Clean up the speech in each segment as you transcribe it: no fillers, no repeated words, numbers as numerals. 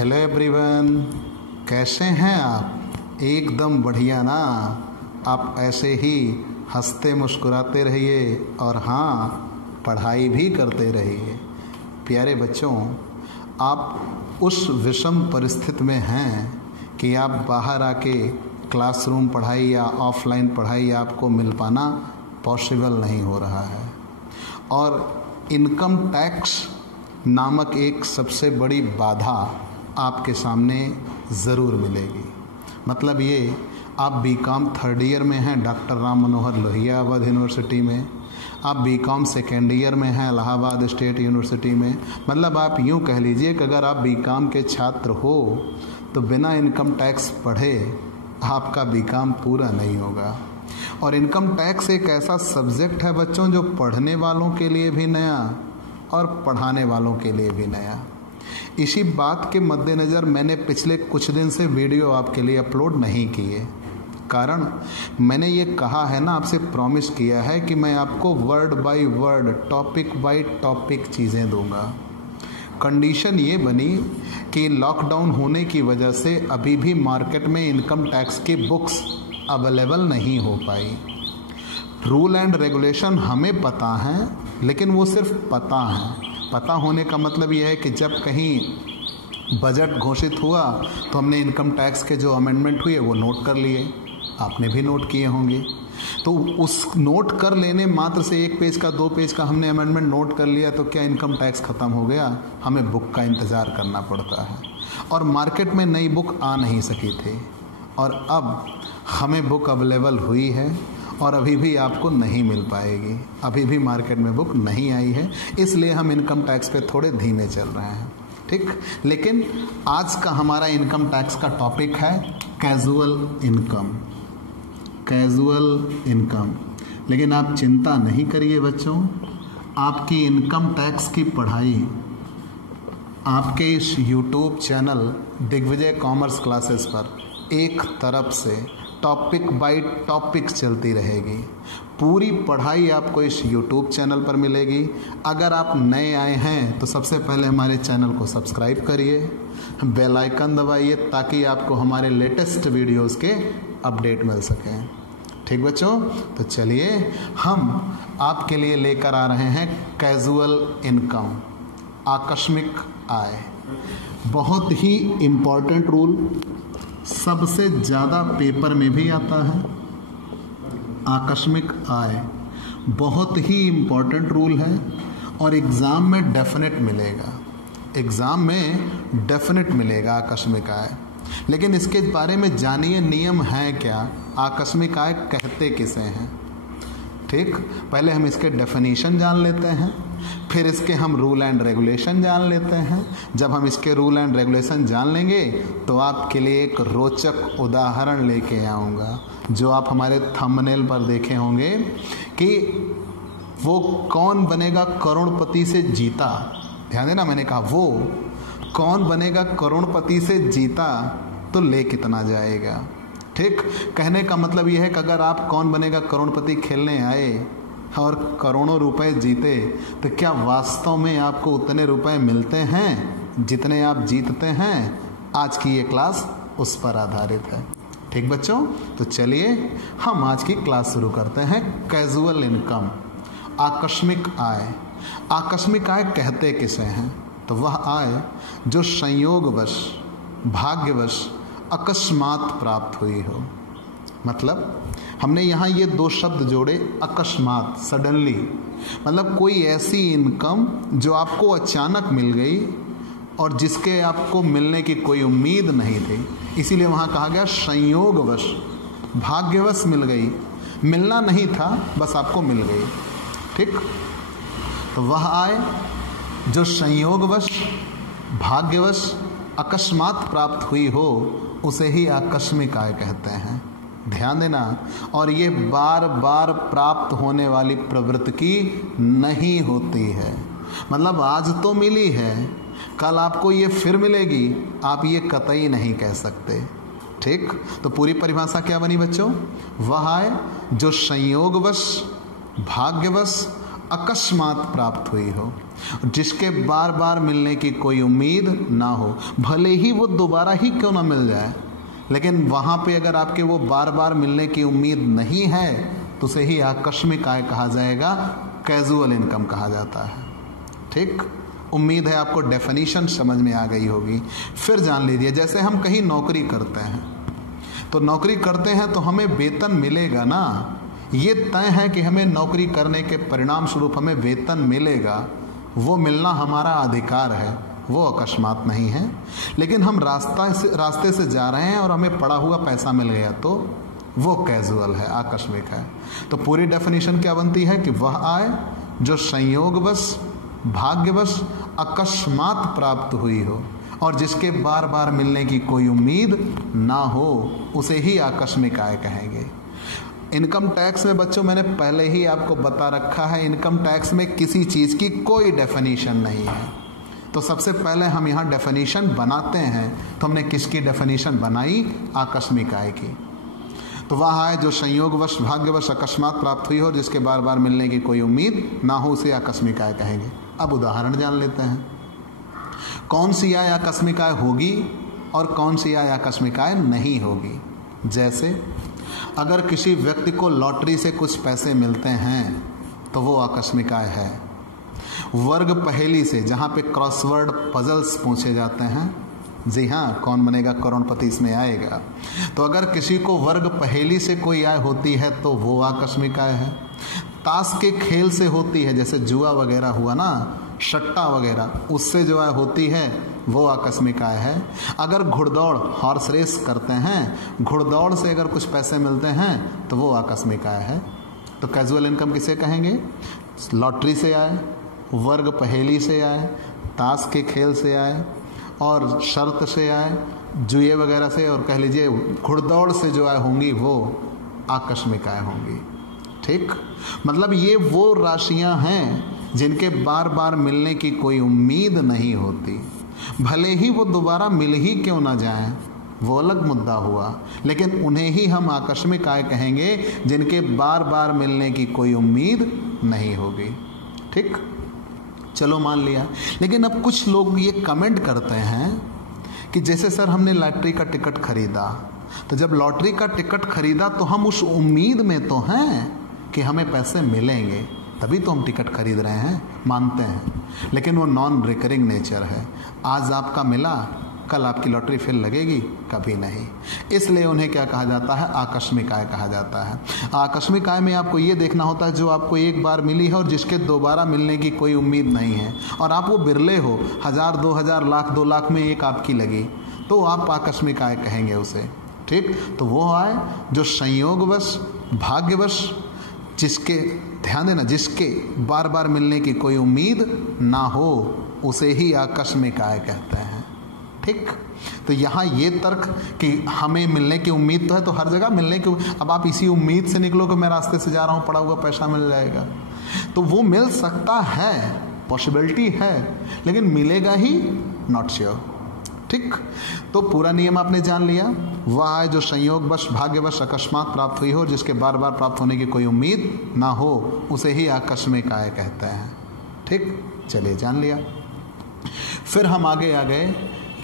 Hello everyone, कैसे हैं आप? एकदम बढ़िया ना। आप ऐसे ही हंसते मुस्कुराते रहिए और हाँ, पढ़ाई भी करते रहिए। प्यारे बच्चों, आप उस विषम परिस्थिति में हैं कि आप बाहर आके क्लासरूम पढ़ाई या ऑफलाइन पढ़ाई आपको मिल पाना पॉसिबल नहीं हो रहा है। और इनकम टैक्स नामक एक सबसे बड़ी बाधा आपके सामने ज़रूर मिलेगी। मतलब ये, आप बीकॉम थर्ड ईयर में हैं डॉक्टर राम मनोहर लोहिया अवध यूनिवर्सिटी में, आप बीकॉम सेकेंड ईयर में हैं इलाहाबाद स्टेट यूनिवर्सिटी में। मतलब आप यूँ कह लीजिए कि अगर आप बीकॉम के छात्र हो तो बिना इनकम टैक्स पढ़े आपका बीकॉम पूरा नहीं होगा। और इनकम टैक्स एक ऐसा सब्जेक्ट है बच्चों जो पढ़ने वालों के लिए भी नया और पढ़ाने वालों के लिए भी नया। इसी बात के मद्देनज़र मैंने पिछले कुछ दिन से वीडियो आपके लिए अपलोड नहीं किए। कारण मैंने ये कहा है ना, आपसे प्रॉमिस किया है कि मैं आपको word by word, topic by topic चीज़ें दूंगा। कंडीशन ये बनी कि लॉकडाउन होने की वजह से अभी भी मार्केट में इनकम टैक्स की बुक्स अवेलेबल नहीं हो पाई। रूल एंड रेगुलेशन हमें पता है, लेकिन वो सिर्फ पता है। पता होने का मतलब ये है कि जब कहीं बजट घोषित हुआ तो हमने इनकम टैक्स के जो अमेंडमेंट हुए वो नोट कर लिए। आपने भी नोट किए होंगे। तो उस नोट कर लेने मात्र से 1 पेज का 2 पेज का हमने अमेंडमेंट नोट कर लिया तो क्या इनकम टैक्स ख़त्म हो गया? हमें बुक का इंतज़ार करना पड़ता है और मार्केट में नई बुक आ नहीं सकी थी। और अब हमें बुक अवेलेबल हुई है और अभी भी आपको नहीं मिल पाएगी। अभी भी मार्केट में बुक नहीं आई है, इसलिए हम इनकम टैक्स पे थोड़े धीमे चल रहे हैं। ठीक, लेकिन आज का हमारा इनकम टैक्स का टॉपिक है कैजुअल इनकम। Casual income. लेकिन आप चिंता नहीं करिए बच्चों, आपकी इनकम टैक्स की पढ़ाई आपके इस YouTube channel Digvijay Commerce Classes पर एक तरफ से टॉपिक बाय टॉपिक चलती रहेगी। पूरी पढ़ाई आपको इस यूट्यूब चैनल पर मिलेगी। अगर आप नए आए हैं तो सबसे पहले हमारे चैनल को सब्सक्राइब करिए, बेल आइकन दबाइए ताकि आपको हमारे लेटेस्ट वीडियोस के अपडेट मिल सकें। ठीक बच्चों, तो चलिए हम आपके लिए लेकर आ रहे हैं कैजुअल इनकम, आकस्मिक आय। बहुत ही इम्पॉर्टेंट रूल, सबसे ज़्यादा पेपर में भी आता है। आकस्मिक आय बहुत ही इम्पॉर्टेंट रूल है और एग्ज़ाम में डेफिनेट मिलेगा। एग्ज़ाम में डेफिनेट मिलेगा आकस्मिक आय। लेकिन इसके बारे में जानिए, नियम है क्या, आकस्मिक आय कहते किसे हैं। ठीक, पहले हम इसके डेफिनेशन जान लेते हैं, फिर इसके हम रूल एंड रेगुलेशन जान लेते हैं। जब हम इसके रूल एंड रेगुलेशन जान लेंगे तो आपके लिए एक रोचक उदाहरण लेके आऊँगा जो आप हमारे थंबनेल पर देखे होंगे कि वो कौन बनेगा करोड़पति से जीता। ध्यान देना, मैंने कहा वो कौन बनेगा करोड़पति से जीता तो ले कितना जाएगा। ठीक, कहने का मतलब यह है कि अगर आप कौन बनेगा करोड़पति खेलने आए और करोड़ों रुपए जीते तो क्या वास्तव में आपको उतने रुपए मिलते हैं जितने आप जीतते हैं? आज की ये क्लास उस पर आधारित है। ठीक बच्चों, तो चलिए हम आज की क्लास शुरू करते हैं। कैजुअल इनकम, आकस्मिक आय। आकस्मिक आय कहते किसे हैं? तो वह आय जो संयोगवश, भाग्यवश, अकस्मात प्राप्त हुई हो। मतलब हमने यहाँ ये 2 शब्द जोड़े, अकस्मात, सडनली। मतलब कोई ऐसी इनकम जो आपको अचानक मिल गई और जिसके आपको मिलने की कोई उम्मीद नहीं थी, इसीलिए वहाँ कहा गया संयोगवश, भाग्यवश मिल गई। मिलना नहीं था, बस आपको मिल गई। ठीक, तो वह आय जो संयोगवश, भाग्यवश, अकस्मात प्राप्त हुई हो उसे ही आकस्मिक आय कहते हैं। ध्यान देना, और ये बार बार प्राप्त होने वाली प्रवृत्ति की नहीं होती है। मतलब आज तो मिली है, कल आपको ये फिर मिलेगी, आप ये कतई नहीं कह सकते। ठीक, तो पूरी परिभाषा क्या बनी बच्चों? वह आय जो संयोगवश, भाग्यवश, अकस्मात प्राप्त हुई हो, जिसके बार बार मिलने की कोई उम्मीद ना हो, भले ही वो दोबारा ही क्यों ना मिल जाए, लेकिन वहाँ पे अगर आपके वो बार बार मिलने की उम्मीद नहीं है तो उसे ही आकस्मिक आय कहा जाएगा, कैजुअल इनकम कहा जाता है। ठीक, उम्मीद है आपको डेफिनेशन समझ में आ गई होगी। फिर जान लीजिए, जैसे हम कहीं नौकरी करते हैं तो नौकरी करते हैं तो हमें वेतन मिलेगा ना, ये तय है कि हमें नौकरी करने के परिणाम स्वरूप हमें वेतन मिलेगा, वो मिलना हमारा अधिकार है, वो अकस्मात नहीं है। लेकिन हम रास्ते से जा रहे हैं और हमें पड़ा हुआ पैसा मिल गया तो वो कैजुअल है, आकस्मिक है। तो पूरी डेफिनेशन क्या बनती है कि वह आय जो संयोगवश भाग्यवश अकस्मात प्राप्त हुई हो और जिसके बार बार मिलने की कोई उम्मीद ना हो, उसे ही आकस्मिक आय कहेंगे। इनकम टैक्स में बच्चों मैंने पहले ही आपको बता रखा है, इनकम टैक्स में किसी चीज़ की कोई डेफिनेशन नहीं है। तो सबसे पहले हम यहाँ डेफिनेशन बनाते हैं, तो हमने किसकी डेफिनेशन बनाई? आकस्मिक आय की। तो वह आय जो संयोगवश भाग्यवश अकस्मात प्राप्त हुई हो, जिसके बार बार मिलने की कोई उम्मीद ना हो, उसे आकस्मिक आय कहेंगे। अब उदाहरण जान लेते हैं, कौन सी आय आकस्मिक आय होगी और कौन सी आय आकस्मिक आय नहीं होगी। जैसे अगर किसी व्यक्ति को लॉटरी से कुछ पैसे मिलते हैं तो वो आकस्मिक आय है। वर्ग पहेली से, जहाँ पे क्रॉसवर्ड पजल्स पूछे जाते हैं, जी हाँ, कौन बनेगा करोड़पति इसमें आएगा। तो अगर किसी को वर्ग पहेली से कोई आय होती है तो वो आकस्मिक आय है। ताश के खेल से होती है, जैसे जुआ वगैरह हुआ ना, सट्टा वगैरह, उससे जो आय होती है वो आकस्मिक आय है। अगर घुड़दौड़ हॉर्स रेस करते हैं, घुड़दौड़ से अगर कुछ पैसे मिलते हैं तो वो आकस्मिक आय है। तो कैजुअल इनकम किसे कहेंगे? लॉटरी से आय, वर्ग पहेली से आय, ताश के खेल से आय और शर्त से आय, जुए वगैरह से, और कह लीजिए घुड़दौड़ से जो आय होंगी वो आकस्मिक आय होंगी। ठीक, मतलब ये वो राशियां हैं जिनके बार बार मिलने की कोई उम्मीद नहीं होती, भले ही वो दोबारा मिल ही क्यों ना जाएं, वो अलग मुद्दा हुआ, लेकिन उन्हें ही हम आकस्मिक आय कहेंगे जिनके बार बार मिलने की कोई उम्मीद नहीं होगी। ठीक, चलो मान लिया। लेकिन अब कुछ लोग ये कमेंट करते हैं कि जैसे सर हमने लॉटरी का टिकट खरीदा, तो जब लॉटरी का टिकट खरीदा तो हम उस उम्मीद में तो हैं कि हमें पैसे मिलेंगे, तभी तो हम टिकट खरीद रहे हैं, मानते हैं, लेकिन वो नॉन रिकरिंग नेचर है। आज आपका मिला, कल आपकी लॉटरी फिर लगेगी? कभी नहीं। इसलिए उन्हें क्या कहा जाता है? आकस्मिक आय कहा जाता है। आकस्मिक आय में आपको ये देखना होता है जो आपको एक बार मिली है और जिसके दोबारा मिलने की कोई उम्मीद नहीं है, और आप वो बिरले हो, 1000, 2000, लाख, 2 लाख में एक आपकी लगी, तो आप आकस्मिक आय कहेंगे उसे। ठीक, तो वो आय जो संयोगवश भाग्यवश, जिसके, ध्यान देना, जिसके बार बार मिलने की कोई उम्मीद ना हो, उसे ही आकस्मिक आय कहते हैं। ठीक, तो यहाँ ये तर्क कि हमें मिलने की उम्मीद तो है, तो हर जगह मिलने की, अब आप इसी उम्मीद से निकलो कि मैं रास्ते से जा रहा हूँ, पड़ा हुआ पैसा मिल जाएगा, तो वो मिल सकता है, पॉसिबिलिटी है, लेकिन मिलेगा ही नॉट श्योर। ठीक, तो पूरा नियम आपने जान लिया। वह आय जो संयोगवश भाग्यवश अकस्मात प्राप्त हुई हो, जिसके बार बार प्राप्त होने की कोई उम्मीद ना हो, उसे ही आकस्मिक आय कहते हैं। ठीक, चलिए जान लिया। फिर हम आगे आ गए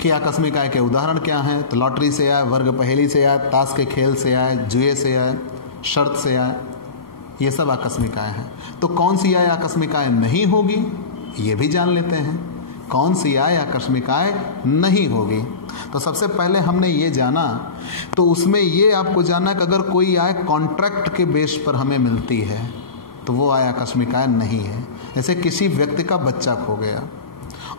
कि आकस्मिक आय के उदाहरण क्या हैं। तो लॉटरी से आय, वर्ग पहेली से आय, ताश के खेल से आय, जुए से आय, शर्त से आय, ये सब आकस्मिक आय हैं। तो कौन सी आय आकस्मिक आय नहीं होगी, ये भी जान लेते हैं। कौन सी आय आकस्मिक आय नहीं होगी? तो सबसे पहले हमने ये जाना, तो उसमें ये आपको जानना कि अगर कोई आय कॉन्ट्रैक्ट के बेस पर हमें मिलती है तो वो आय आकस्मिक आय नहीं है। जैसे किसी व्यक्ति का बच्चा खो गया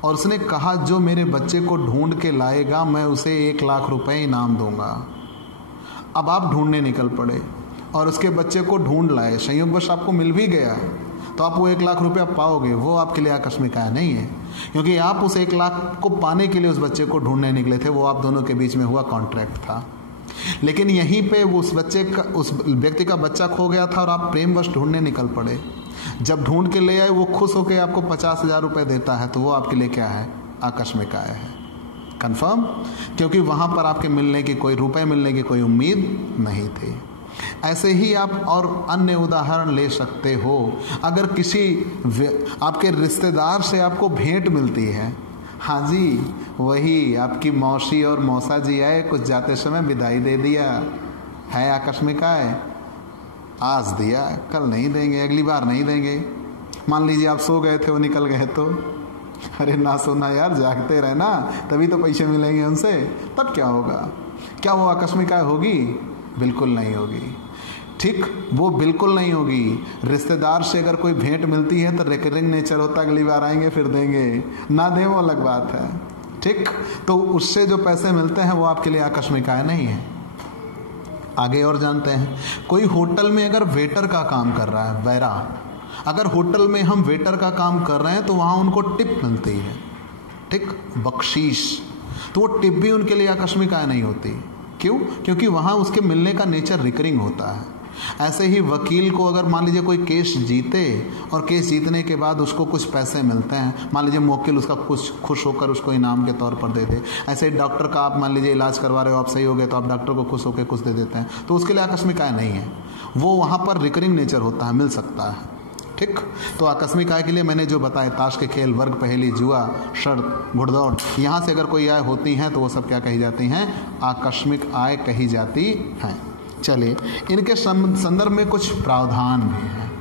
और उसने कहा जो मेरे बच्चे को ढूंढ के लाएगा मैं उसे 1 लाख रुपए इनाम दूंगा। अब आप ढूंढने निकल पड़े और उसके बच्चे को ढूंढ लाए, संयोगवश आपको मिल भी गया, तो आप वो 1 लाख रुपया पाओगे, वो आपके लिए आकस्मिक आय नहीं है, क्योंकि आप उस 1 लाख को पाने के लिए उस बच्चे को ढूंढने निकले थे, वो आप दोनों के बीच में हुआ कॉन्ट्रैक्ट था। लेकिन यहीं पे उस व्यक्ति का बच्चा खो गया था और आप प्रेमवश ढूंढने निकल पड़े। जब ढूंढ के ले आए वो खुश होकर आपको 50,000 रुपये देता है, तो वो आपके लिए क्या है? आकस्मिक आय है। कंफर्म, क्योंकि वहाँ पर आपके मिलने की कोई रुपए मिलने की कोई उम्मीद नहीं थी। ऐसे ही आप और अन्य उदाहरण ले सकते हो। अगर किसी आपके रिश्तेदार से आपको भेंट मिलती है, हाँ जी वही आपकी मौसी और मौसा जी आए, कुछ जाते समय विदाई दे दिया है, आकस्मिक आए, आज दिया कल नहीं देंगे, अगली बार नहीं देंगे। मान लीजिए आप सो गए थे, वो निकल गए तो अरे ना सोना यार, जागते रहना, तभी तो पैसे मिलेंगे उनसे। तब क्या होगा? क्या वो आकस्मिक आय होगी? बिल्कुल नहीं होगी। ठीक, वो बिल्कुल नहीं होगी। रिश्तेदार से अगर कोई भेंट मिलती है तो रिकरिंग नेचर होता है, अगली बार आएंगे फिर देंगे, ना दें वो अलग बात है। ठीक, तो उससे जो पैसे मिलते हैं वो आपके लिए आकस्मिक आय नहीं है। आगे और जानते हैं, कोई होटल में अगर वेटर का काम कर रहा है, बैरा, अगर होटल में हम वेटर का काम कर रहे हैं तो वहाँ उनको टिप मिलती है, ठीक, बख्शीश, तो वो टिप भी उनके लिए आकस्मिक आय नहीं होती। क्यों? क्योंकि वहाँ उसके मिलने का नेचर रिकरिंग होता है। ऐसे ही वकील को अगर मान लीजिए कोई केस जीते और केस जीतने के बाद उसको कुछ पैसे मिलते हैं, मान लीजिए मुवक्किल उसका कुछ खुश होकर उसको इनाम के तौर पर दे दे। ऐसे ही डॉक्टर का आप मान लीजिए इलाज करवा रहे हो, आप सही हो गए तो आप डॉक्टर को खुश होकर कुछ दे देते हैं, तो उसके लिए आकस्मिक आय नहीं है, वो वहाँ पर रिकरिंग नेचर होता है, मिल सकता है। ठीक, तो आकस्मिक आय के लिए मैंने जो बताया, ताश के खेल, वर्ग, पहेली, जुआ, शर्त, घुड़दौड़, यहाँ से अगर कोई आय होती हैं तो वो सब क्या कही जाती हैं? आकस्मिक आय कही जाती हैं। चलिए, इनके संदर्भ में कुछ प्रावधान भी हैं,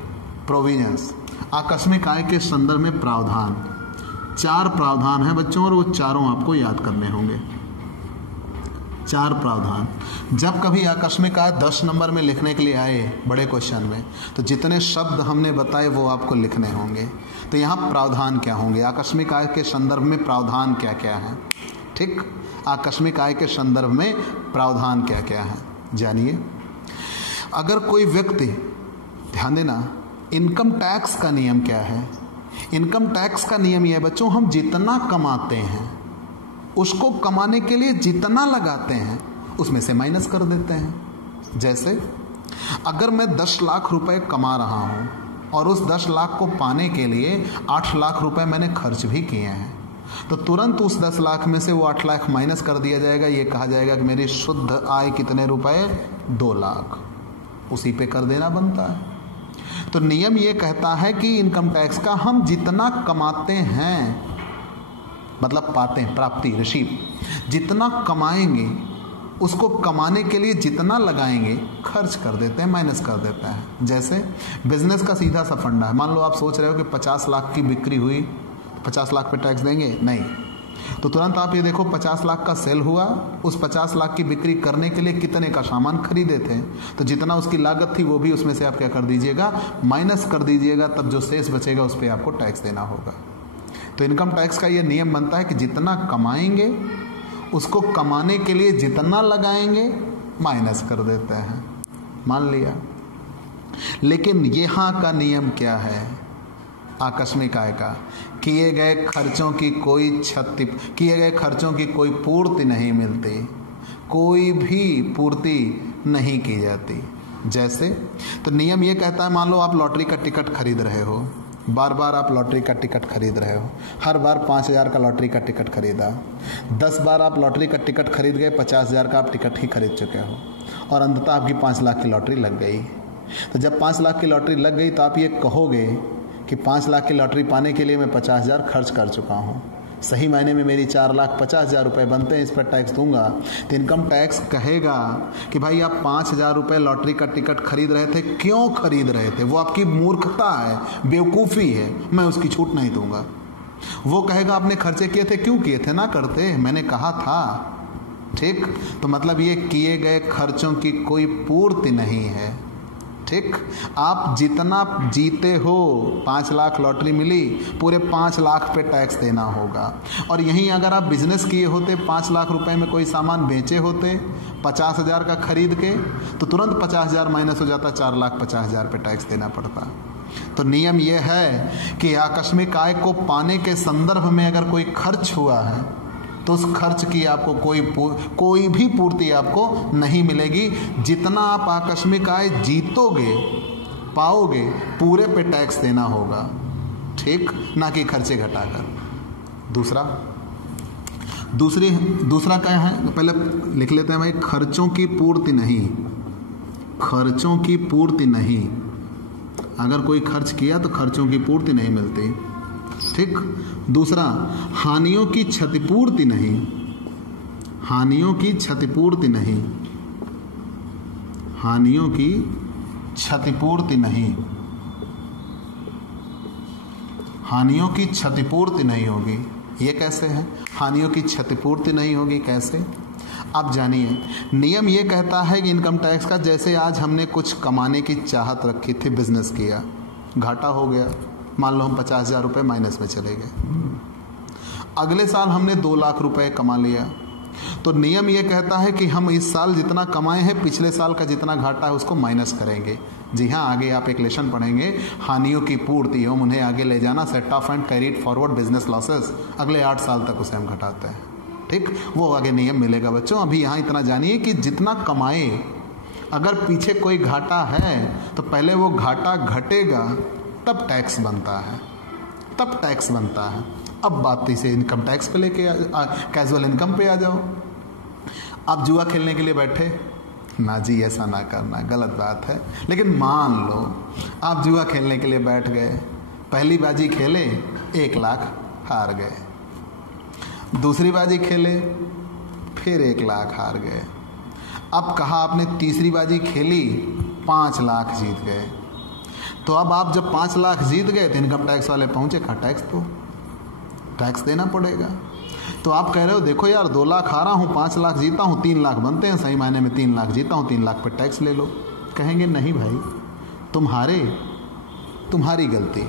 प्रोविजंस। आकस्मिक आय के संदर्भ में प्रावधान, 4 प्रावधान हैं बच्चों, और वो चारों आपको याद करने होंगे। 4 प्रावधान। जब कभी आकस्मिक आय 10 नंबर में लिखने के लिए आए बड़े क्वेश्चन में, तो जितने शब्द हमने बताए वो आपको लिखने होंगे। तो यहाँ प्रावधान क्या होंगे, आकस्मिक आय के संदर्भ में प्रावधान क्या क्या है? ठीक, आकस्मिक आय के संदर्भ में प्रावधान क्या क्या है जानिए। अगर कोई व्यक्ति, ध्यान देना, इनकम टैक्स का नियम क्या है? इनकम टैक्स का नियम यह है बच्चों, हम जितना कमाते हैं उसको कमाने के लिए जितना लगाते हैं उसमें से माइनस कर देते हैं। जैसे अगर मैं 10 लाख रुपए कमा रहा हूं और उस 10 लाख को पाने के लिए 8 लाख रुपए मैंने खर्च भी किए हैं, तो तुरंत उस 10 लाख में से वो 8 लाख माइनस कर दिया जाएगा। ये कहा जाएगा कि मेरी शुद्ध आय कितने रुपए? 2 लाख। उसी पे कर देना बनता है। तो नियम ये कहता है कि इनकम टैक्स का हम जितना कमाते हैं, मतलब पाते हैं, प्राप्ति, रिसीव, जितना कमाएंगे उसको कमाने के लिए जितना लगाएंगे खर्च कर देते हैं, माइनस कर देते हैं। जैसे बिजनेस का सीधा सा फंडा है। मान लो आप सोच रहे हो कि 50 लाख की बिक्री हुई, 50 लाख पे टैक्स देंगे? नहीं। तो तुरंत आप ये देखो 50 लाख का सेल हुआ, उस 50 लाख की बिक्री करने के लिए कितने का सामान खरीदे थे, तो जितना उसकी लागत थी वो भी उसमें से आप क्या कर दीजिएगा? माइनस कर दीजिएगा। तब जो शेष बचेगा उस पर आपको टैक्स देना होगा। तो इनकम टैक्स का ये नियम बनता है कि जितना कमाएंगे उसको कमाने के लिए जितना लगाएंगे माइनस कर देते हैं। मान लिया। लेकिन यहाँ का नियम क्या है आकस्मिक आय का? किए गए खर्चों की कोई किए गए खर्चों की कोई पूर्ति नहीं मिलती, कोई भी पूर्ति नहीं की जाती। जैसे, तो नियम ये कहता है, मान लो आप लॉटरी का टिकट खरीद रहे हो, बार बार आप लॉटरी का टिकट खरीद रहे हो, हर बार 5,000 का लॉटरी का टिकट खरीदा, 10 बार आप लॉटरी का टिकट खरीद गए, 50,000 का आप टिकट ही खरीद चुके हो, और अंततः आपकी 5 लाख की लॉटरी लग गई। तो जब 5 लाख की लॉटरी लग गई तो आप ये कहोगे कि 5 लाख की लॉटरी पाने के लिए मैं 50,000 खर्च कर चुका हूँ, सही मायने में मेरी 4,50,000 रुपये बनते हैं, इस पर टैक्स दूंगा। तो इनकम टैक्स कहेगा कि भाई आप 5,000 रुपये लॉटरी का टिकट खरीद रहे थे, क्यों खरीद रहे थे? वो आपकी मूर्खता है, बेवकूफ़ी है, मैं उसकी छूट नहीं दूंगा। वो कहेगा आपने खर्चे किए थे, क्यों किए थे? ना करते, मैंने कहा था। ठीक, तो मतलब ये किए गए खर्चों की कोई पूर्ति नहीं है। ठीक, आप जितना जीते हो, 5 लाख लॉटरी मिली, पूरे 5 लाख पे टैक्स देना होगा। और यहीं अगर आप बिजनेस किए होते, 5 लाख रुपए में कोई सामान बेचे होते 50,000 का खरीद के, तो तुरंत 50,000 माइनस हो जाता, 4,50,000 पे टैक्स देना पड़ता। तो नियम यह है कि आकस्मिक आय को पाने के संदर्भ में अगर कोई खर्च हुआ है तो उस खर्च की आपको कोई भी पूर्ति आपको नहीं मिलेगी। जितना आप आकस्मिक आय जीतोगे, पाओगे, पूरे पे टैक्स देना होगा। ठीक, ना कि खर्चे घटाकर। दूसरा क्या है, पहले लिख लेते हैं भाई, खर्चों की पूर्ति नहीं, खर्चों की पूर्ति नहीं। अगर कोई खर्च किया तो खर्चों की पूर्ति नहीं मिलती। ठीक। दूसरा, हानियों की क्षतिपूर्ति नहीं। हानियों की क्षतिपूर्ति नहीं। हानियों की क्षतिपूर्ति नहीं। हानियों की क्षतिपूर्ति नहीं होगी। ये कैसे है? हानियों की क्षतिपूर्ति नहीं होगी कैसे? आप जानिए। नियम ये कहता है कि इनकम टैक्स का, जैसे आज हमने कुछ कमाने की चाहत रखी थी, बिजनेस किया, घाटा हो गया, मान लो हम 50,000 रुपये माइनस में चले गए। अगले साल हमने 2 लाख रुपए कमा लिया, तो नियम ये कहता है कि हम इस साल जितना कमाए हैं पिछले साल का जितना घाटा है उसको माइनस करेंगे। जी हाँ, आगे आप एक लेसन पढ़ेंगे, हानियों की पूर्ति एवं उन्हें आगे ले जाना, set of and carried forward business losses, अगले 8 साल तक उसे हम घटाते हैं। ठीक, वो आगे नियम मिलेगा बच्चों। अभी यहाँ इतना जानिए कि जितना कमाए, अगर पीछे कोई घाटा है तो पहले वो घाटा घटेगा तब टैक्स बनता है, तब टैक्स बनता है। अब बात इसे इनकम टैक्स पे लेके कैजुअल इनकम पे आ जाओ। आप जुआ खेलने के लिए बैठे ना जी, ऐसा ना करना, गलत बात है। लेकिन मान लो आप जुआ खेलने के लिए बैठ गए, पहली बाजी खेले 1 लाख हार गए, दूसरी बाजी खेले फिर 1 लाख हार गए, अब कहा आपने तीसरी बाजी खेली 5 लाख जीत गए। तो अब आप जब 5 लाख जीत गए तो इनकम टैक्स वाले पहुंचे, कहा टैक्स तो टैक्स देना पड़ेगा। तो आप कह रहे हो देखो यार 2 लाख हारा हूँ, 5 लाख जीता हूँ, 3 लाख बनते हैं, सही मायने में 3 लाख जीता हूँ, 3 लाख पर टैक्स ले लो। कहेंगे नहीं भाई, तुम हारे, तुम्हारी गलती,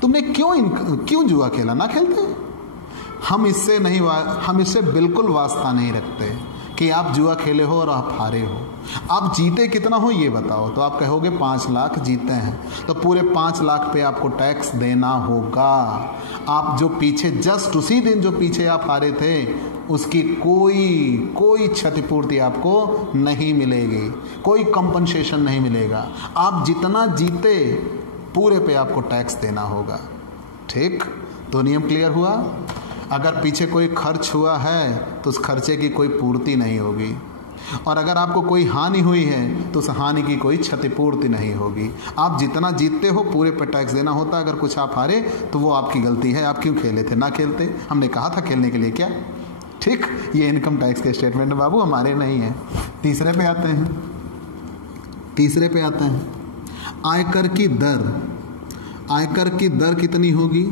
तुमने क्यों जुआ खेला, ना खेलते। हम इससे बिल्कुल वास्ता नहीं रखते कि आप जुआ खेले हो और आप हारे हो। आप जीते कितना हो ये बताओ, तो आप कहोगे 5 लाख जीते हैं, तो पूरे 5 लाख पे आपको टैक्स देना होगा। आप जो पीछे जस्ट उसी दिन जो पीछे आप हारे थे उसकी कोई क्षतिपूर्ति आपको नहीं मिलेगी, कोई कंपनसेशन नहीं मिलेगा। आप जितना जीते पूरे पे आपको टैक्स देना होगा। ठीक, तो नियम क्लियर हुआ। अगर पीछे कोई खर्च हुआ है तो उस खर्चे की कोई पूर्ति नहीं होगी, और अगर आपको कोई हानि हुई है तो उस हानि की कोई क्षतिपूर्ति नहीं होगी। आप जितना जीतते हो पूरे पर टैक्स देना होता है। अगर कुछ आप हारे तो वो आपकी गलती है, आप क्यों खेले थे, ना खेलते। हमने कहा था खेलने के लिए क्या। ठीक, ये इनकम टैक्स के स्टेटमेंट बाबू हमारे नहीं है। तीसरे पे आते हैं, आयकर की दर। आयकर की दर कितनी होगी,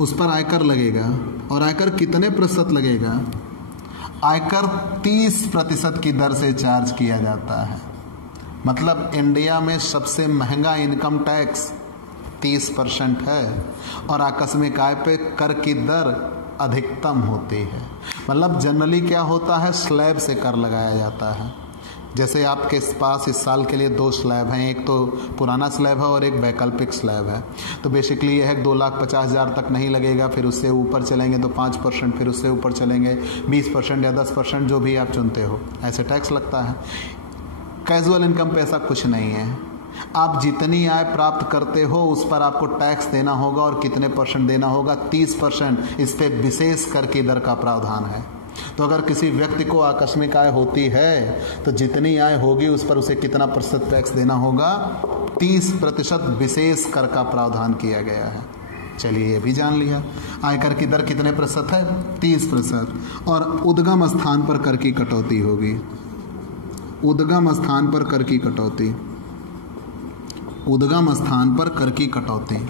उस पर आयकर लगेगा, और आयकर कितने प्रतिशत लगेगा। आयकर 30% की दर से चार्ज किया जाता है। मतलब इंडिया में सबसे महंगा इनकम टैक्स 30% है, और आकस्मिक आय पे कर की दर अधिकतम होती है। मतलब जनरली क्या होता है, स्लैब से कर लगाया जाता है। जैसे आपके पास इस साल के लिए 2 स्लैब हैं, एक तो पुराना स्लैब है और एक वैकल्पिक स्लैब है। तो बेसिकली यह है 2,50,000 तक नहीं लगेगा, फिर उससे ऊपर चलेंगे तो 5%, फिर उससे ऊपर चलेंगे 20% या 10%, जो भी आप चुनते हो, ऐसे टैक्स लगता है। कैजुअल इनकम पे ऐसा कुछ नहीं है। आप जितनी आय प्राप्त करते हो उस पर आपको टैक्स देना होगा, और कितने % देना होगा, 30%। इस पर विशेष कर की दर का प्रावधान है। तो अगर किसी व्यक्ति को आकस्मिक आय होती है तो जितनी आय होगी उस पर उसे कितना प्रतिशत टैक्स देना होगा, 30% विशेष कर का प्रावधान किया गया है। चलिए ये भी जान लिया। आयकर की दर कितने प्रतिशत है, 30%। और उद्गम स्थान पर कर की कटौती होगी। उद्गम स्थान पर कर की कटौती, उद्गम स्थान पर कर की कटौती,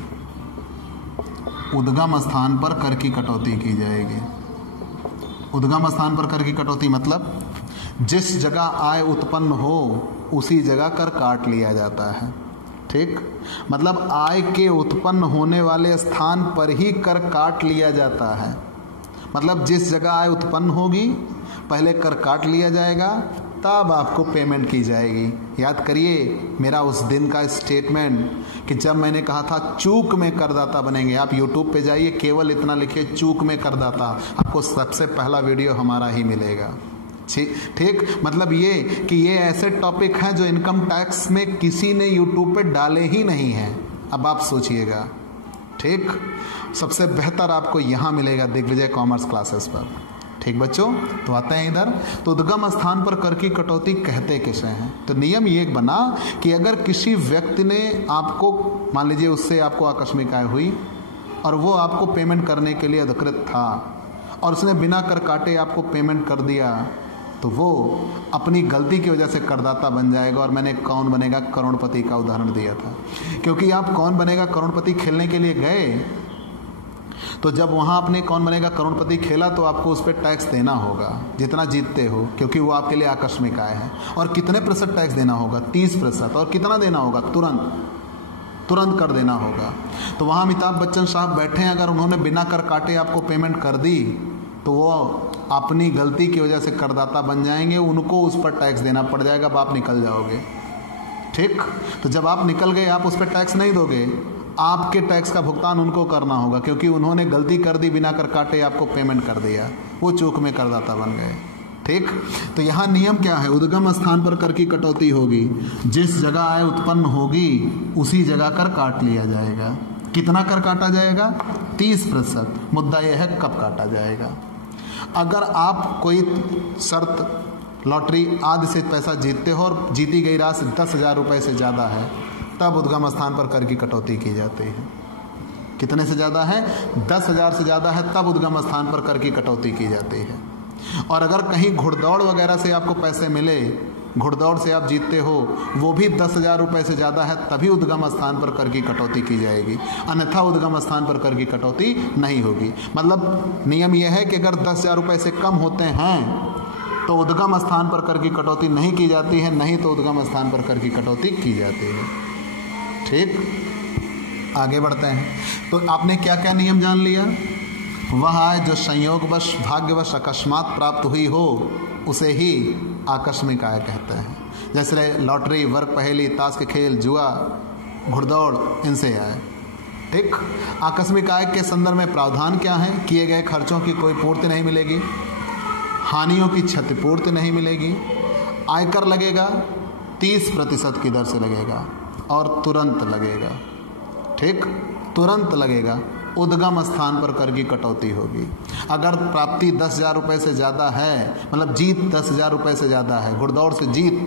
उद्गम स्थान पर कर की कटौती की जाएगी। उद्गम स्थान पर कर की कटौती मतलब जिस जगह आय उत्पन्न हो उसी जगह कर काट लिया जाता है। ठीक, मतलब आय के उत्पन्न होने वाले स्थान पर ही कर काट लिया जाता है। मतलब जिस जगह आय उत्पन्न होगी पहले कर काट लिया जाएगा, तब आपको पेमेंट की जाएगी। याद करिए मेरा उस दिन का स्टेटमेंट कि जब मैंने कहा था चूक में करदाता बनेंगे। आप YouTube पे जाइए, केवल इतना लिखिए चूक में करदाता, आपको सबसे पहला वीडियो हमारा ही मिलेगा। ठीक, मतलब ये कि ये ऐसे टॉपिक हैं जो इनकम टैक्स में किसी ने YouTube पे डाले ही नहीं हैं। अब आप सोचिएगा। ठीक, सबसे बेहतर आपको यहाँ मिलेगा दिग्विजय कॉमर्स क्लासेस पर। ठीक बच्चों, तो आते हैं इधर। तो उद्गम स्थान पर कर की कटौती कहते किसे हैं? तो नियम ये बना कि अगर किसी व्यक्ति ने आपको, मान लीजिए उससे आपको आकस्मिक आय हुई और वो आपको पेमेंट करने के लिए अधिकृत था और उसने बिना कर काटे आपको पेमेंट कर दिया, तो वो अपनी गलती की वजह से करदाता बन जाएगा। और मैंने कौन बनेगा करोड़पति का उदाहरण दिया था, क्योंकि आप कौन बनेगा करोड़पति खेलने के लिए गए, तो जब वहाँ आपने कौन बनेगा करोड़पति खेला तो आपको उस पर टैक्स देना होगा जितना जीतते हो, क्योंकि वो आपके लिए आकस्मिक आय है। और कितने प्रतिशत टैक्स देना होगा? 30%। और कितना देना होगा? तुरंत कर देना होगा। तो वहाँ अमिताभ बच्चन साहब बैठे हैं, अगर उन्होंने बिना कर काटे आपको पेमेंट कर दी तो वो अपनी गलती की वजह से करदाता बन जाएंगे, उनको उस पर टैक्स देना पड़ जाएगा, अब आप निकल जाओगे। ठीक, तो जब आप निकल गए आप उस पर टैक्स नहीं दोगे, आपके टैक्स का भुगतान उनको करना होगा, क्योंकि उन्होंने गलती कर दी, बिना कर काटे आपको पेमेंट कर दिया, वो चूक में करदाता बन गए। ठीक, तो यहाँ नियम क्या है? उद्गम स्थान पर कर की कटौती होगी, जिस जगह आय उत्पन्न होगी उसी जगह कर काट लिया जाएगा। कितना कर काटा जाएगा? 30%। मुद्दा यह है कब काटा जाएगा। अगर आप कोई शर्त लॉटरी आदि से पैसा जीतते हो और जीती गई राशि 10,000 रुपये से ज़्यादा है, तब उद्गम स्थान पर कर की कटौती की जाती है। कितने से ज़्यादा है? 10,000 से ज़्यादा है, तब उद्गम स्थान पर कर की कटौती की जाती है। और अगर कहीं घुड़दौड़ वगैरह से आपको पैसे मिले, घुड़दौड़ से आप जीतते हो, वो भी 10,000 रुपये से ज़्यादा है, तभी उद्गम स्थान पर कर की कटौती की जाएगी, अन्यथा उद्गम स्थान पर कर की कटौती नहीं होगी। मतलब नियम यह है कि अगर 10,000 रुपये से कम होते हैं तो उद्गम स्थान पर कर की कटौती नहीं की जाती है, नहीं तो उद्गम स्थान पर कर की कटौती की जाती है। ठीक, आगे बढ़ते हैं। तो आपने क्या क्या नियम जान लिया? वह आय जो संयोगवश भाग्यवश अकस्मात प्राप्त हुई हो उसे ही आकस्मिक आय कहते हैं। जैसे लॉटरी, वर्ग पहेली, ताश के खेल, जुआ, घुड़दौड़, इनसे आय। ठीक, आकस्मिक आय के संदर्भ में प्रावधान क्या है? किए गए खर्चों की कोई पूर्ति नहीं मिलेगी, हानियों की क्षतिपूर्ति नहीं मिलेगी, आयकर लगेगा 30% की दर से लगेगा और तुरंत लगेगा। ठीक, तुरंत लगेगा। उद्गम स्थान पर कर की कटौती होगी। अगर प्राप्ति 10,000 रुपये से ज़्यादा है, मतलब जीत 10,000 रुपये से ज़्यादा है, घुड़दौड़ से जीत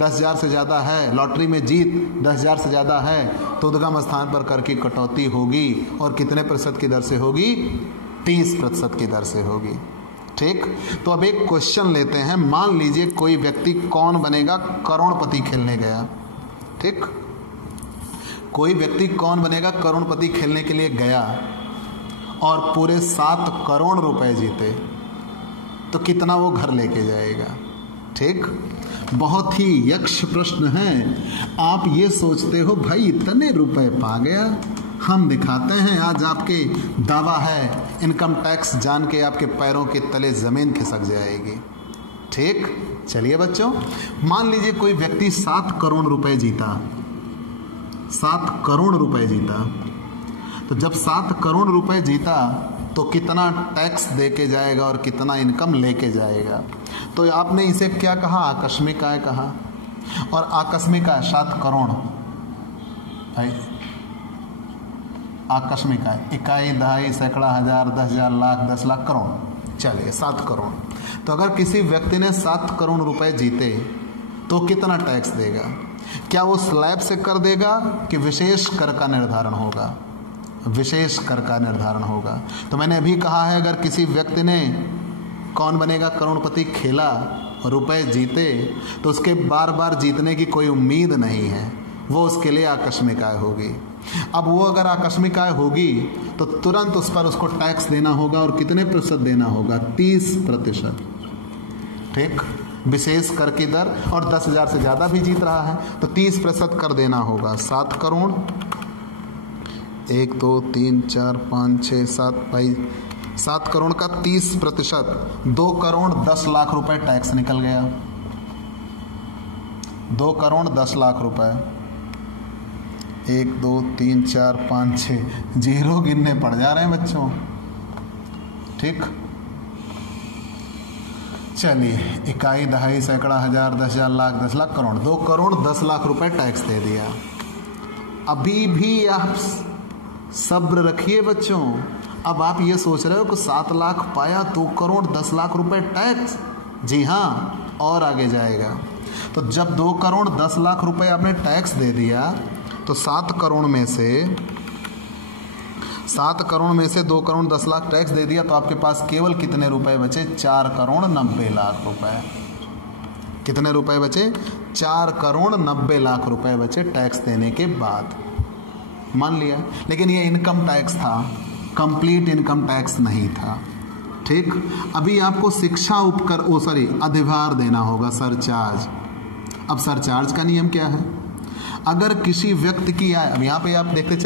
10,000 से ज़्यादा है, लॉटरी में जीत 10,000 से ज़्यादा है, तो उद्गम स्थान पर कर की कटौती होगी। और कितने प्रतिशत की दर से होगी? 30% की दर से होगी। ठीक, तो अब एक क्वेश्चन लेते हैं। मान लीजिए कोई व्यक्ति कौन बनेगा करोड़पति खेलने गया। ठीक, कोई व्यक्ति कौन बनेगा करोड़पति खेलने के लिए गया और पूरे 7 करोड़ रुपए जीते, तो कितना वो घर लेके जाएगा? ठीक, बहुत ही यक्ष प्रश्न है। आप ये सोचते हो भाई इतने रुपए पा गया, हम दिखाते हैं। आज आपके दावा है, इनकम टैक्स जान के आपके पैरों के तले ज़मीन खिसक जाएगी। ठीक, चलिए बच्चों, मान लीजिए कोई व्यक्ति 7 करोड़ रुपए जीता, 7 करोड़ रुपए जीता। तो जब 7 करोड़ रुपए जीता तो कितना टैक्स दे के जाएगा और कितना इनकम लेके जाएगा? तो आपने इसे क्या कहा? आकस्मिक आय कहा। और आकस्मिक आय 7 करोड़, आकस्मिक आय इकाई, दहाई, सैकड़ा, हजार, 10,000, लाख, 10 लाख, करोड़। चलिए 7 करोड़। तो अगर किसी व्यक्ति ने 7 करोड़ रुपए जीते तो कितना टैक्स देगा? क्या वो स्लैब से कर देगा कि विशेष कर का निर्धारण होगा? विशेष कर का निर्धारण होगा। तो मैंने अभी कहा है, अगर किसी व्यक्ति ने कौन बनेगा करोड़पति खेला, रुपए जीते, तो उसके बार बार जीतने की कोई उम्मीद नहीं है, वो उसके लिए आकस्मिक आय होगी। अब वो अगर आकस्मिक आय होगी तो तुरंत उस पर उसको टैक्स देना होगा। और कितने प्रतिशत देना होगा? 30%। ठीक, विशेष कर की दर। और 10,000 से ज़्यादा भी जीत रहा है तो 30% कर देना होगा। 7 करोड़, 1 2 3 4 5 6 7 भाई 7 करोड़ का 30%, 2 करोड़ 10 लाख रुपए टैक्स निकल गया। 2 करोड़ 10 लाख रुपए, 1 2 3 4 5 6 जीरो गिनने पड़ जा रहे हैं बच्चों। ठीक, चलिए इकाई, दहाई, सैकड़ा, हजार, 10,000, लाख, 10 लाख, करोड़। 2 करोड़ 10 लाख रुपए टैक्स दे दिया। अभी भी आप सब्र रखिए बच्चों, अब आप ये सोच रहे हो कि 7 लाख पाया 2 करोड़ 10 लाख रुपए टैक्स। जी हाँ, और आगे जाएगा। तो जब 2 करोड़ 10 लाख रुपए आपने टैक्स दे दिया तो 7 करोड़ में से 2 करोड़ 10 लाख टैक्स दे दिया तो आपके पास केवल कितने रुपए बचे? 4 करोड़ 90 लाख रुपए। कितने रुपए बचे? 4 करोड़ 90 लाख रुपए बचे टैक्स देने के बाद। मान लिया, लेकिन ये इनकम टैक्स था, कंप्लीट इनकम टैक्स नहीं था। ठीक, अभी आपको शिक्षा अधिभार देना होगा, सरचार्ज। अब सरचार्ज का नियम क्या है? अगर किसी व्यक्ति की आय, अब यहाँ पे आप देखते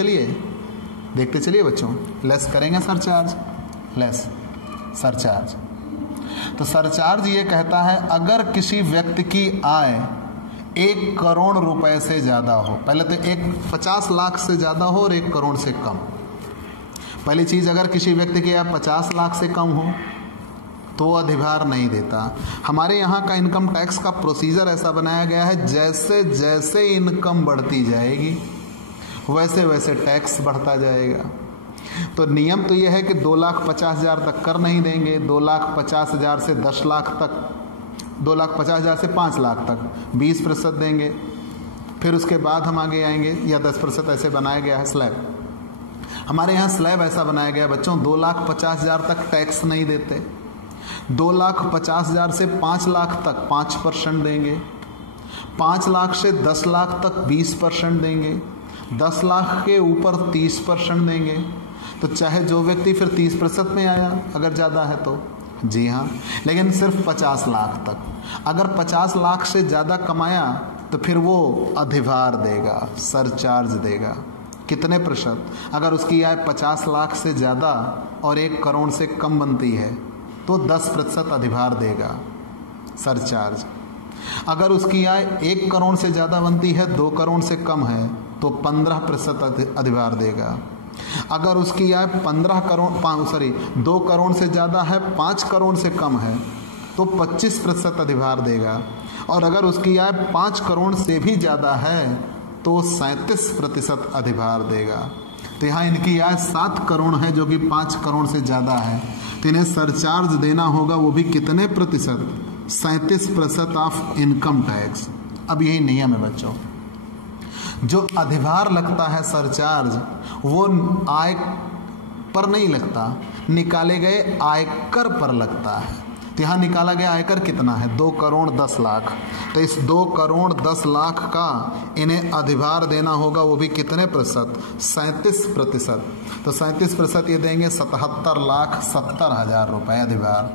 चलिए बच्चों, लेस करेंगे सरचार्ज, लेस सरचार्ज। तो सरचार्ज ये कहता है अगर किसी व्यक्ति की आय 1 करोड़ रुपए से ज़्यादा हो, पहले तो 50 लाख से ज़्यादा हो और 1 करोड़ से कम। पहली चीज़, अगर किसी व्यक्ति की आय 50 लाख से कम हो तो अधिभार नहीं देता। हमारे यहाँ का इनकम टैक्स का प्रोसीजर ऐसा बनाया गया है, जैसे जैसे इनकम बढ़ती जाएगी वैसे वैसे टैक्स बढ़ता जाएगा। तो नियम तो यह है कि 2,50,000 तक कर नहीं देंगे, 2,50,000 से 10 लाख तक, 2,50,000 से 5 लाख तक 20% देंगे। फिर उसके बाद हम आगे आएंगे, या 10% ऐसे बनाया गया है स्लैब। हमारे यहाँ स्लैब ऐसा बनाया गया है बच्चों, 2,50,000 तक टैक्स नहीं देते, 2,50,000 से 5 लाख तक 5% देंगे, 5 लाख से 10 लाख तक 20% देंगे, 10 लाख के ऊपर 30% देंगे। तो चाहे जो व्यक्ति फिर 30% में आया अगर ज़्यादा है तो, जी हाँ, लेकिन सिर्फ 50 लाख तक। अगर 50 लाख से ज़्यादा कमाया तो फिर वो अधिभार देगा, सरचार्ज देगा। कितने प्रतिशत? अगर उसकी आय 50 लाख से ज़्यादा और 1 करोड़ से कम बनती है तो 10% अधिभार देगा, सरचार्ज। अगर उसकी आय 1 करोड़ से ज़्यादा बनती है, 2 करोड़ से कम है तो 15% अधिभार देगा। अगर उसकी आय 2 करोड़ से ज़्यादा है, 5 करोड़ से कम है तो 25% अधिभार देगा। और अगर उसकी आय 5 करोड़ से भी ज़्यादा है तो 37% अधिभार देगा। तो यहाँ इनकी आय 7 करोड़ है जो कि 5 करोड़ से ज़्यादा है, तो इन्हें सरचार्ज देना होगा, वो भी कितने प्रतिशत? 37% ऑफ इनकम टैक्स। अब यही नियम है बच्चों, जो अधिभार लगता है सरचार्ज वो आय पर नहीं लगता, निकाले गए आयकर पर लगता है। तो यहाँ निकाला गया आयकर कितना है? 2 करोड़ 10 लाख। तो इस 2 करोड़ 10 लाख का इन्हें अधिभार देना होगा, वो भी कितने प्रतिशत? 37%। तो 37% ये देंगे 77,70,000 रुपये अधिभार,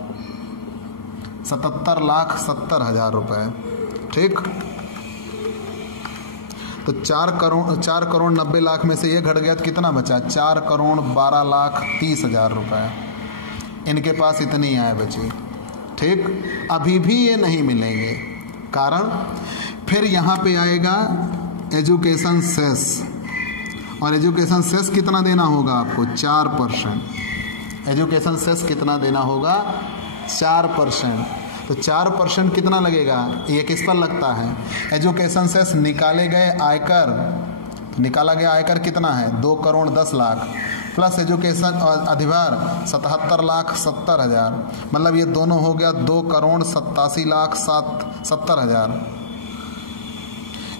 77,70,000 रुपये। ठीक, तो 4 करोड़ 90 लाख में से ये घट गया तो कितना बचा? 4 करोड़ 12,30,000 रुपये। इनके पास इतनी आय बची। ठीक, अभी भी ये नहीं मिलेंगे, कारण फिर यहाँ पे आएगा एजुकेशन सेस, और एजुकेशन सेस कितना देना होगा आपको? 4%। एजुकेशन सेस कितना देना होगा? 4%। तो 4% कितना लगेगा? ये किस पर लगता है? एजुकेशन सेस निकाले गए आयकर, निकाला गया आयकर कितना है? 2 करोड़ 10 लाख प्लस एजुकेशन अधिभार 77,70,000, मतलब ये दोनों हो गया 2 करोड़ 87,70,000।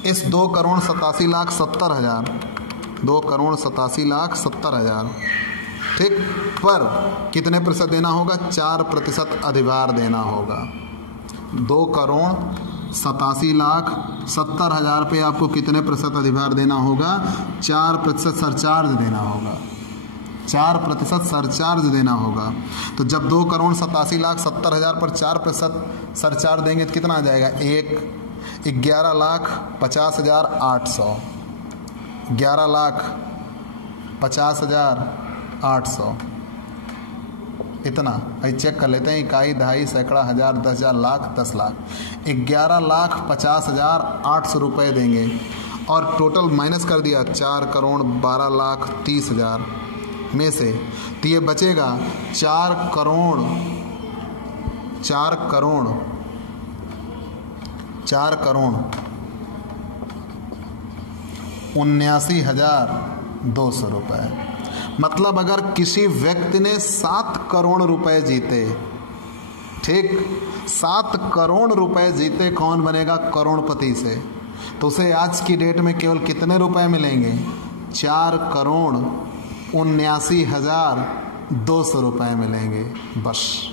इस 2 करोड़ 87,70,000, 2 करोड़ 87,70,000, ठीक, पर कितने प्रतिशत देना होगा? 4% अधिभार देना होगा। 2 करोड़ 87,70,000 पे आपको कितने प्रतिशत अधिभार देना होगा? 4% सरचार्ज देना होगा, 4% सरचार्ज देना होगा। तो जब 2 करोड़ 87,70,000 पर 4% सरचार्ज देंगे तो कितना आ जाएगा? 11,50,800, 11,50,800। इतना चेक कर लेते हैं, इकाई, दहाई, सैकड़ा, हज़ार, 10,000, लाख, 10 लाख, 11,50,800 रुपये देंगे। और टोटल माइनस कर दिया 4 करोड़ 12,30,000 में से, तो ये बचेगा 4 करोड़ 79,200 रुपये। मतलब अगर किसी व्यक्ति ने 7 करोड़ रुपए जीते, ठीक, 7 करोड़ रुपए जीते, कौन बनेगा करोड़पति से? तो उसे आज की डेट में केवल कितने रुपए मिलेंगे? 4,79,200 रुपए मिलेंगे बस।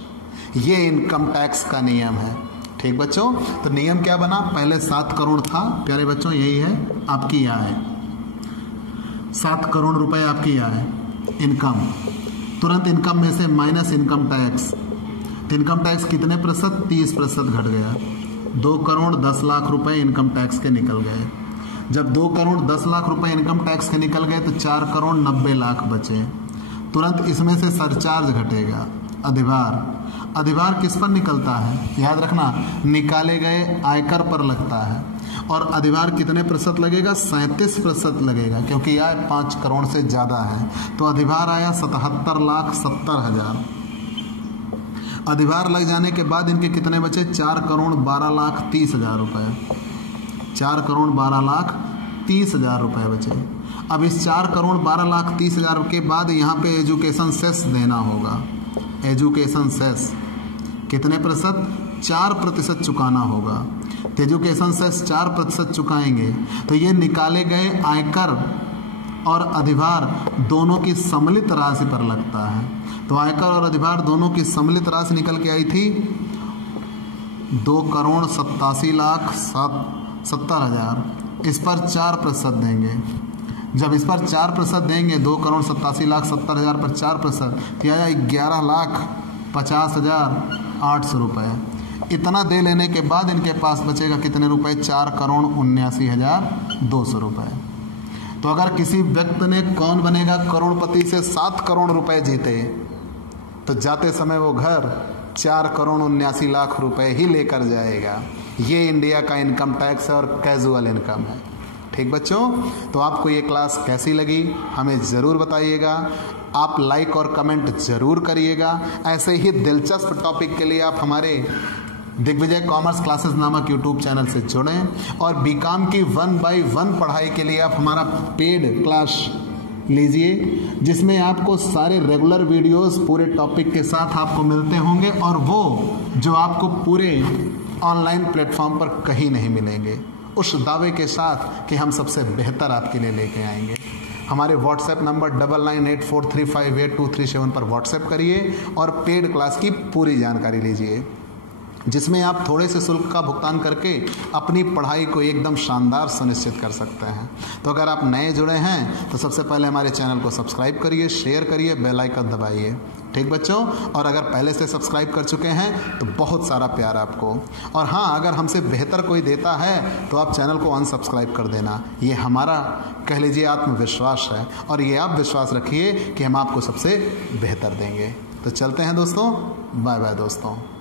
ये इनकम टैक्स का नियम है। ठीक बच्चों, तो नियम क्या बना? पहले 7 करोड़ था प्यारे बच्चों, यही है आपकी आय, 7 करोड़ रुपए आपकी आय इनकम। तुरंत इनकम में से माइनस इनकम टैक्स, तो इनकम टैक्स कितने प्रतिशत? 30% घट गया। 2 करोड़ 10 लाख रुपए इनकम टैक्स के निकल गए। जब 2 करोड़ 10 लाख रुपए इनकम टैक्स के निकल गए तो 4 करोड़ 90 लाख बचे। तुरंत इसमें से सरचार्ज घटेगा, अधिभार। अधिभार किस पर निकलता है? याद रखना, निकाले गए आयकर पर लगता है। और अधिभार कितने प्रतिशत लगेगा? 37% लगेगा, क्योंकि आय 5 करोड़ से ज़्यादा है। तो अधिभार आया 77,70,000। अधिभार लग जाने के बाद इनके कितने बचे? 4,12,30,000 रुपये। 4,12,30,000 रुपये बचे। अब इस 4,12,30,000 के बाद यहाँ पे एजुकेशन सेस देना होगा। एजुकेशन सेस कितने प्रतिशत? 4% चुकाना होगा। तो एजुकेशन सेस 4% चुकाएंगे तो ये निकाले गए आयकर और अधिभार दोनों की सम्मिलित राशि पर लगता है। तो आयकर और अधिभार दोनों की सम्मिलित राशि निकल के आई थी 2,87,70,000। इस पर 4% देंगे। जब इस पर 4% देंगे, 2,87,70,000 पर 4%, तो आया 11,50,800 रुपये। इतना दे लेने के बाद इनके पास बचेगा कितने रुपए? 4,79,200 रुपये। तो अगर किसी व्यक्ति ने, कौन बनेगा करोड़पति, से 7 करोड़ रुपए जीते तो जाते समय वो घर 4,79,00,000 रुपए ही लेकर जाएगा। ये इंडिया का इनकम टैक्स है और कैजुअल इनकम है। ठीक बच्चों, तो आपको ये क्लास कैसी लगी हमें ज़रूर बताइएगा। आप लाइक और कमेंट ज़रूर करिएगा। ऐसे ही दिलचस्प टॉपिक के लिए आप हमारे दिग्विजय कॉमर्स क्लासेस नामक यूट्यूब चैनल से जुड़ें। और बीकॉम की 1 by 1 पढ़ाई के लिए आप हमारा पेड क्लास लीजिए, जिसमें आपको सारे रेगुलर वीडियोस पूरे टॉपिक के साथ आपको मिलते होंगे, और वो जो आपको पूरे ऑनलाइन प्लेटफॉर्म पर कहीं नहीं मिलेंगे, उस दावे के साथ कि हम सबसे बेहतर आपके लिए लेके आएंगे। हमारे व्हाट्सएप नंबर 9984358237 पर व्हाट्सएप करिए और पेड क्लास की पूरी जानकारी लीजिए, जिसमें आप थोड़े से शुल्क का भुगतान करके अपनी पढ़ाई को एकदम शानदार सुनिश्चित कर सकते हैं। तो अगर आप नए जुड़े हैं तो सबसे पहले हमारे चैनल को सब्सक्राइब करिए, शेयर करिए, बेल आइकन दबाइए। ठीक बच्चों, और अगर पहले से सब्सक्राइब कर चुके हैं तो बहुत सारा प्यार आपको। और हाँ, अगर हमसे बेहतर कोई देता है तो आप चैनल को अनसब्सक्राइब कर देना। ये हमारा, कह लीजिए, आत्मविश्वास है, और ये आप विश्वास रखिए कि हम आपको सबसे बेहतर देंगे। तो चलते हैं दोस्तों, बाय बाय दोस्तों।